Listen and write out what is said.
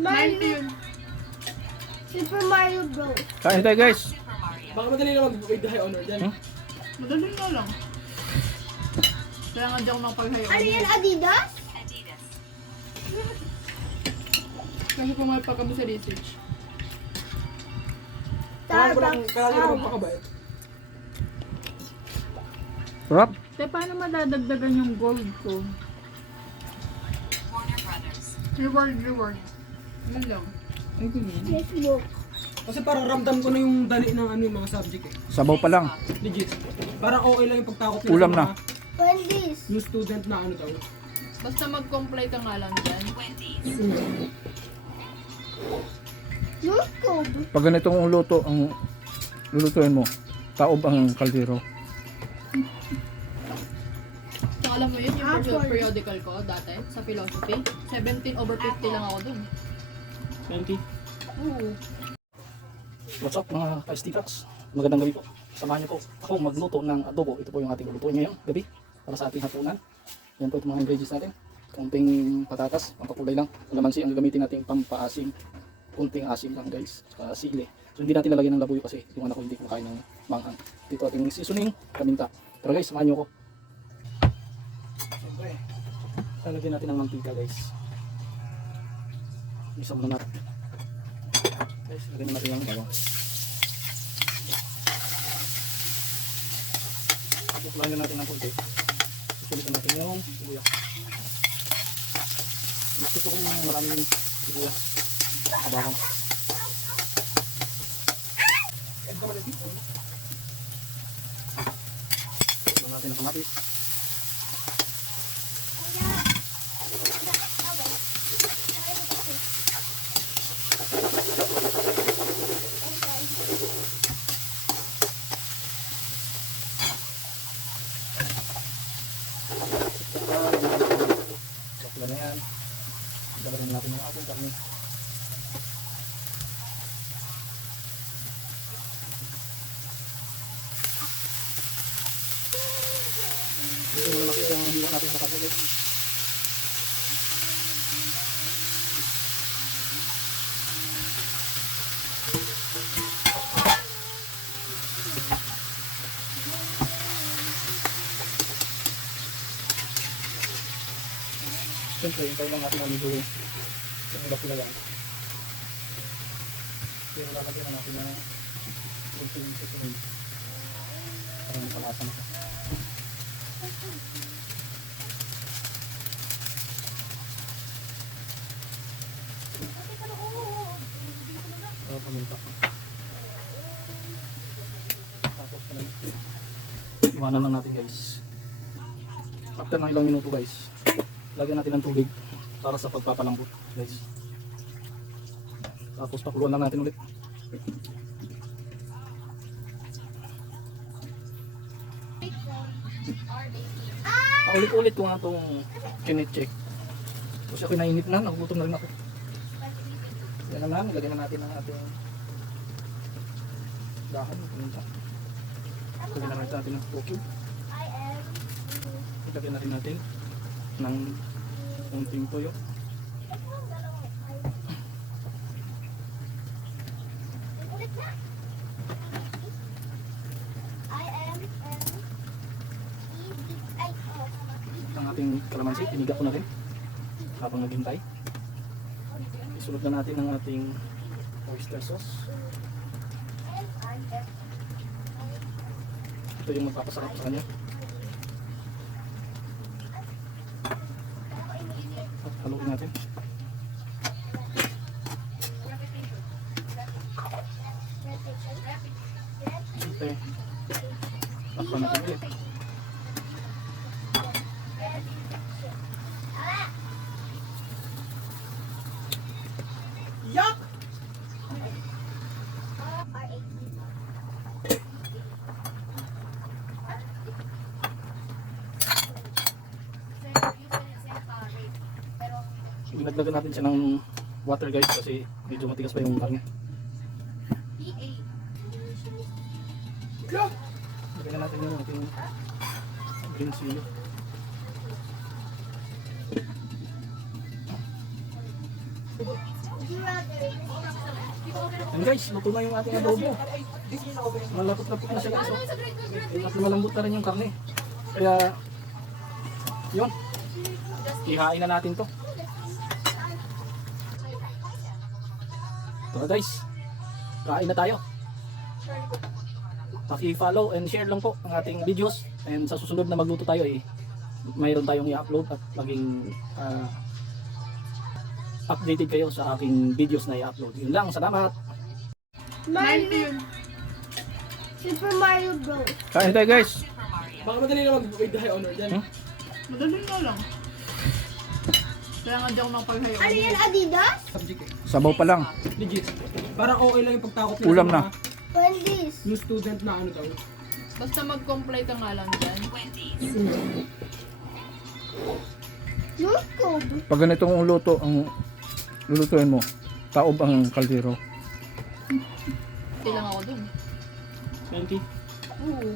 90 yun. Super Mario Bros. Kain tayo guys. Baka madali na mag-with high honor dyan. Madali nga lang. Kaya nga di ako makapag-high Ano yan, Adidas? Kasi pumayag pa kami sa research. Starbucks. Kaya nyo magpakabait. Sarap. Te, paano madadagdagan yung gold ko? Reward. Yun lang. Ay, ganyan. Facebook. Kasi parang ramdam ko na yung dali ng ano yung mga subject eh. Sabaw pa lang. Legit. Parang okay lang yung pagtakot nila Ulam sa na. mga Wendy's. new student na ano daw. Basta mag-comply ka nga lang dyan. YouTube. Pag ganitong luto ang lulutuin mo, taob ang kaldero. So, alam mo yun, yung Apple. periodical ko dati sa philosophy. 17/50 lang ako dun. 20. Oo. What's up mga ka-stickers? Magandang gabi po. Samahan niyo po ako magluto ng adobo. Ito po yung ating lutuin ngayong gabi para sa ating hapunan. Yan po itong mga ingredients natin. Kunting patatas, pampakulay lang. Kalamansi ang gagamitin nating pampaasim. Kunting asim lang guys. Saka sili. So hindi natin lalagyan ng labuyo kasi yung anak ko hindi kumakain ng manghang. Dito ating seasoning, paminta. Pero guys, samahan niyo ako. Siyempre, lalagyan natin ng mantika guys. Isa muna natin. Guys, lagyan natin yung bawang. Tuklayan natin ng konti. Isulitan natin yung sibuyas. Gusto ko kung maraming sibuyas. Kabawang. Isulitan natin ang kamatis. Bakla na yan. Dabarin natin yung ating karne. Dito mo na makita yung hiwa natin sa karne guys. Siyempre, yung tayo lang natin ang medyo yung pula yan. Pero lalagyan na natin ng kunting seasoning para makalasa na siya. Para paminta. Tapos iwanan lang natin guys. After ng ilang minuto guys, lagyan natin ng tubig para sa pagpapalambot guys. Tapos pakuluan lang natin ulit. Ulit-ulit ko nga itong kine-check. Kasi ako nainit na, nagugutom na rin ako. Yan na lang, lagyan na natin ang ating dahon. Lagyan na natin ng cube. Lagyan natin ng kunting toyo. Ang ating kalamansi, iniga ko na rin habang naghintay. Isunod na natin ang ating oyster sauce. Ito yung magpapasarap sa kanya. At haluin natin. Siyempre, takpan natin ulit. Yak! Ilagdagan natin siya ng water guys kasi medyo matigas pa yung karne. Lagyan na natin yung ating green chili. And guys, luto na yung ating adobo. Malapot-lapot na siya guys. At malambot na rin yung karne. Kaya, yun. Ihain na natin to. Tara guys, kain na tayo. Paki-follow and share lang po ang ating videos. And sa susunod na magluto tayo mayroon tayong i-upload at maging updated kayo sa aking videos na i-upload. Yun lang, salamat! Mario. 19. Super Mario Bros. Kain tayo guys! Baka madali na mag-wait the high honor dyan. Madali nga lang. Kaya nga di ako nakapag-hayo. Ano yan, Adidas? Subject eh. Sabaw pa lang. Legit. Parang okay lang yung pagtakot nila Ulam sa na. mga Wendy's. New student na ano daw. Basta mag-comply ka nga lang dyan. Luto. Pag ganitong luto ang lulutuin mo, taob ang kaldero. Hindi lang ako dun. 20. Oo.